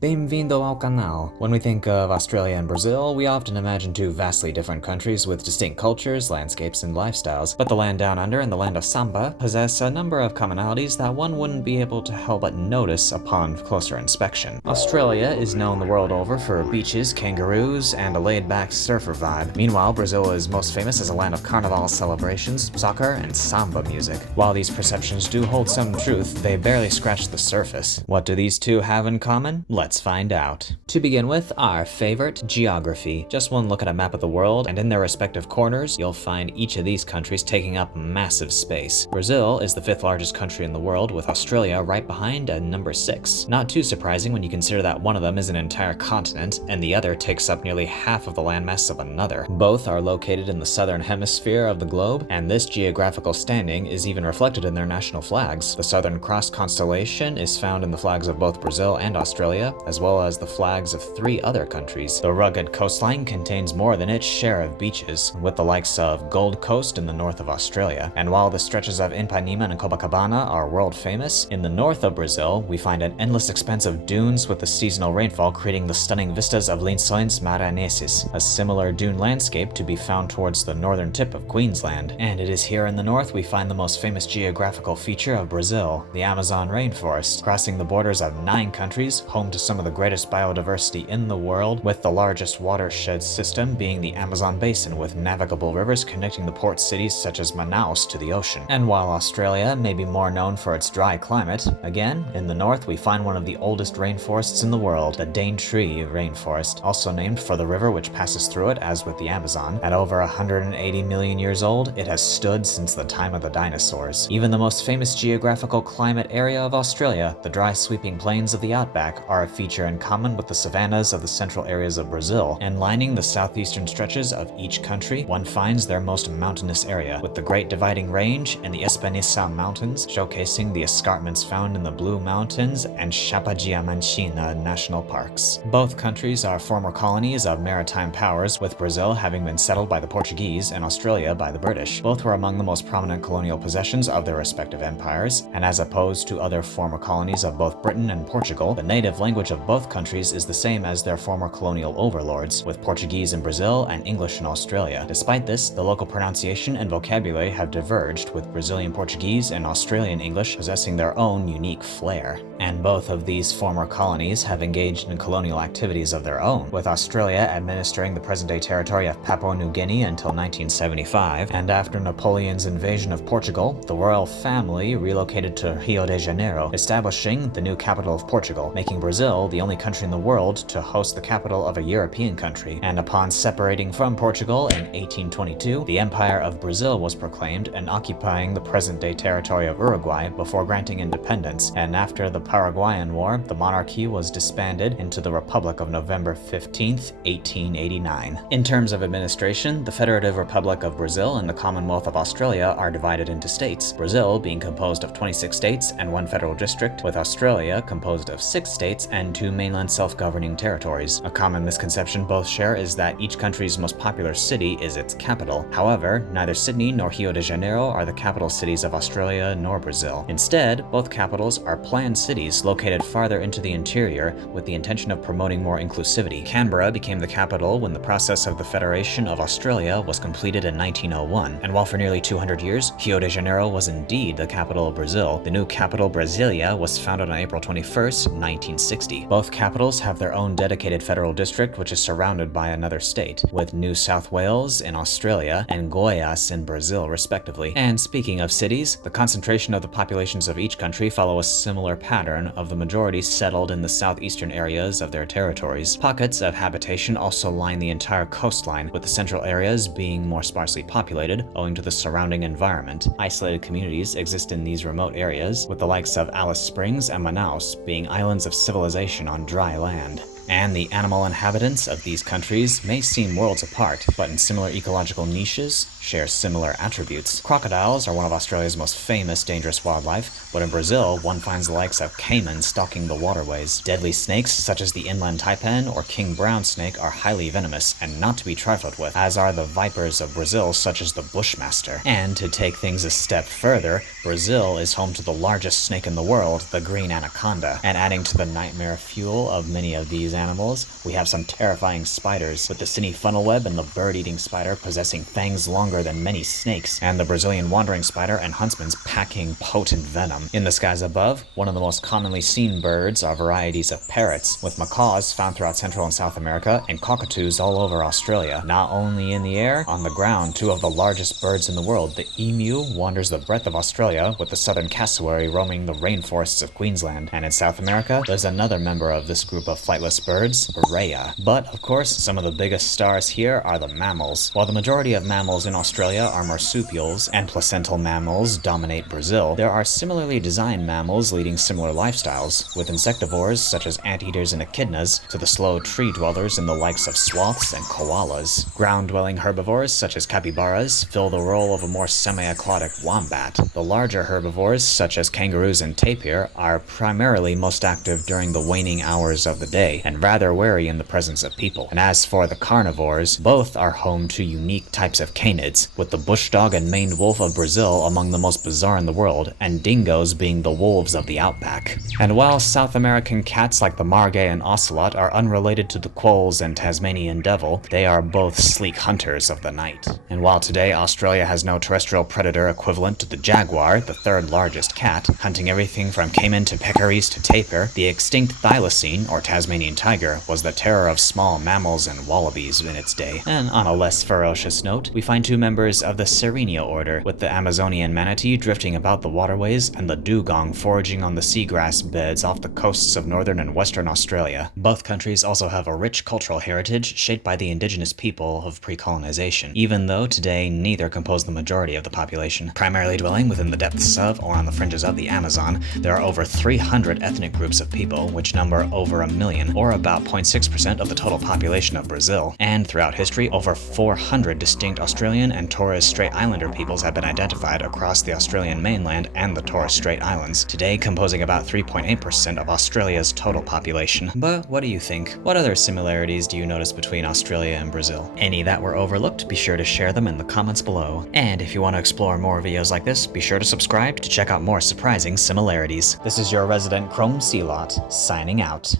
Bem-vindo ao canal. When we think of Australia and Brazil, we often imagine two vastly different countries with distinct cultures, landscapes, and lifestyles. But the land down under and the land of Samba possess a number of commonalities that one wouldn't be able to help but notice upon closer inspection. Australia is known the world over for beaches, kangaroos, and a laid-back surfer vibe. Meanwhile, Brazil is most famous as a land of carnival celebrations, soccer, and samba music. While these perceptions do hold some truth, they barely scratch the surface. What do these two have in common? Let's find out. To begin with, our favorite, geography. Just one look at a map of the world, and in their respective corners, you'll find each of these countries taking up massive space. Brazil is the 5th largest country in the world, with Australia right behind at number 6. Not too surprising when you consider that one of them is an entire continent, and the other takes up nearly half of the landmass of another. Both are located in the southern hemisphere of the globe, and this geographical standing is even reflected in their national flags. The Southern Cross constellation is found in the flags of both Brazil and Australia, as well as the flags of 3 other countries. The rugged coastline contains more than its share of beaches, with the likes of Gold Coast in the north of Australia. And while the stretches of Ipanema and Copacabana are world famous, in the north of Brazil, we find an endless expanse of dunes with the seasonal rainfall creating the stunning vistas of Lençóis Maranhenses, a similar dune landscape to be found towards the northern tip of Queensland. And it is here in the north we find the most famous geographical feature of Brazil, the Amazon rainforest, crossing the borders of 9 countries, home to some of the greatest biodiversity in the world, with the largest watershed system being the Amazon basin, with navigable rivers connecting the port cities such as Manaus to the ocean. And while Australia may be more known for its dry climate, again, in the north we find one of the oldest rainforests in the world, the Daintree rainforest, also named for the river which passes through it as with the Amazon. At over 180 million years old, it has stood since the time of the dinosaurs. Even the most famous geographical climate area of Australia, the dry sweeping plains of the outback, are a feature in common with the savannas of the central areas of Brazil, and lining the southeastern stretches of each country, one finds their most mountainous area, with the Great Dividing Range and the Espinhaço Mountains, showcasing the escarpments found in the Blue Mountains and Chapada-Diamantina national parks. Both countries are former colonies of maritime powers, with Brazil having been settled by the Portuguese and Australia by the British. Both were among the most prominent colonial possessions of their respective empires, and as opposed to other former colonies of both Britain and Portugal, the native language of both countries is the same as their former colonial overlords, with Portuguese in Brazil and English in Australia. Despite this, the local pronunciation and vocabulary have diverged, with Brazilian Portuguese and Australian English possessing their own unique flair. And both of these former colonies have engaged in colonial activities of their own, with Australia administering the present-day territory of Papua New Guinea until 1975, and after Napoleon's invasion of Portugal, the royal family relocated to Rio de Janeiro, establishing the new capital of Portugal, making Brazil the only country in the world to host the capital of a European country. And upon separating from Portugal in 1822, the Empire of Brazil was proclaimed and occupying the present-day territory of Uruguay before granting independence, and after the Paraguayan War, the monarchy was disbanded into the Republic of November 15th, 1889. In terms of administration, the Federative Republic of Brazil and the Commonwealth of Australia are divided into states, Brazil being composed of 26 states and 1 federal district, with Australia composed of 6 states and 2 mainland self-governing territories. A common misconception both share is that each country's most popular city is its capital. However, neither Sydney nor Rio de Janeiro are the capital cities of Australia nor Brazil. Instead, both capitals are planned cities located farther into the interior with the intention of promoting more inclusivity. Canberra became the capital when the process of the Federation of Australia was completed in 1901, and while for nearly 200 years, Rio de Janeiro was indeed the capital of Brazil, the new capital Brasilia was founded on April 21st, 1960. Both capitals have their own dedicated federal district which is surrounded by another state, with New South Wales in Australia and Goiás in Brazil respectively. And speaking of cities, the concentration of the populations of each country follow a similar pattern of the majority settled in the southeastern areas of their territories. Pockets of habitation also line the entire coastline, with the central areas being more sparsely populated owing to the surrounding environment. Isolated communities exist in these remote areas, with the likes of Alice Springs and Manaus being islands of civilization on dry land. And the animal inhabitants of these countries may seem worlds apart, but in similar ecological niches, share similar attributes. Crocodiles are one of Australia's most famous dangerous wildlife, but in Brazil, one finds the likes of caiman stalking the waterways. Deadly snakes, such as the inland taipan or king brown snake, are highly venomous and not to be trifled with, as are the vipers of Brazil, such as the bushmaster. And to take things a step further, Brazil is home to the largest snake in the world, the green anaconda. And adding to the nightmare fuel of many of these animals, we have some terrifying spiders, with the cine funnelweb and the bird-eating spider possessing fangs longer than many snakes, and the Brazilian wandering spider and huntsman's packing potent venom. In the skies above, one of the most commonly seen birds are varieties of parrots, with macaws found throughout Central and South America and cockatoos all over Australia. Not only in the air, on the ground, two of the largest birds in the world, the emu wanders the breadth of Australia, with the southern cassowary roaming the rainforests of Queensland, and in South America, there's another member of this group of flightless birds, rhea. But, of course, some of the biggest stars here are the mammals. While the majority of mammals in Australia are marsupials, and placental mammals dominate Brazil, there are similarly designed mammals leading similar lifestyles, with insectivores such as anteaters and echidnas, to the slow tree dwellers in the likes of sloths and koalas. Ground-dwelling herbivores such as capybaras fill the role of a more semi-aquatic wombat. The larger herbivores such as kangaroos and tapir are primarily most active during the waning hours of the day, and rather wary in the presence of people. And as for the carnivores, both are home to unique types of canids, with the bush dog and maned wolf of Brazil among the most bizarre in the world, and dingoes being the wolves of the outback. And while South American cats like the margay and ocelot are unrelated to the quolls and Tasmanian devil, they are both sleek hunters of the night. And while today Australia has no terrestrial predator equivalent to the jaguar, the third largest cat, hunting everything from caiman to peccaries to tapir, the extinct thylacine, or Tasmanian tiger, was the terror of small mammals and wallabies in its day. And on a less ferocious note, we find two members of the Sirenia order, with the Amazonian manatee drifting about the waterways and the dugong foraging on the seagrass beds off the coasts of northern and western Australia. Both countries also have a rich cultural heritage shaped by the indigenous people of pre-colonization, even though today neither compose the majority of the population. Primarily dwelling within the depths of or on the fringes of the Amazon, there are over 300 ethnic groups of people, which number over 1 million, or about 0.6% of the total population of Brazil. And throughout history, over 400 distinct Australian and Torres Strait Islander peoples have been identified across the Australian mainland and the Torres Strait Islands, today composing about 3.8% of Australia's total population. But what do you think? What other similarities do you notice between Australia and Brazil? Any that were overlooked, be sure to share them in the comments below. And if you want to explore more videos like this, be sure to subscribe to check out more surprising similarities. This is your resident Chrome Sealot, signing out.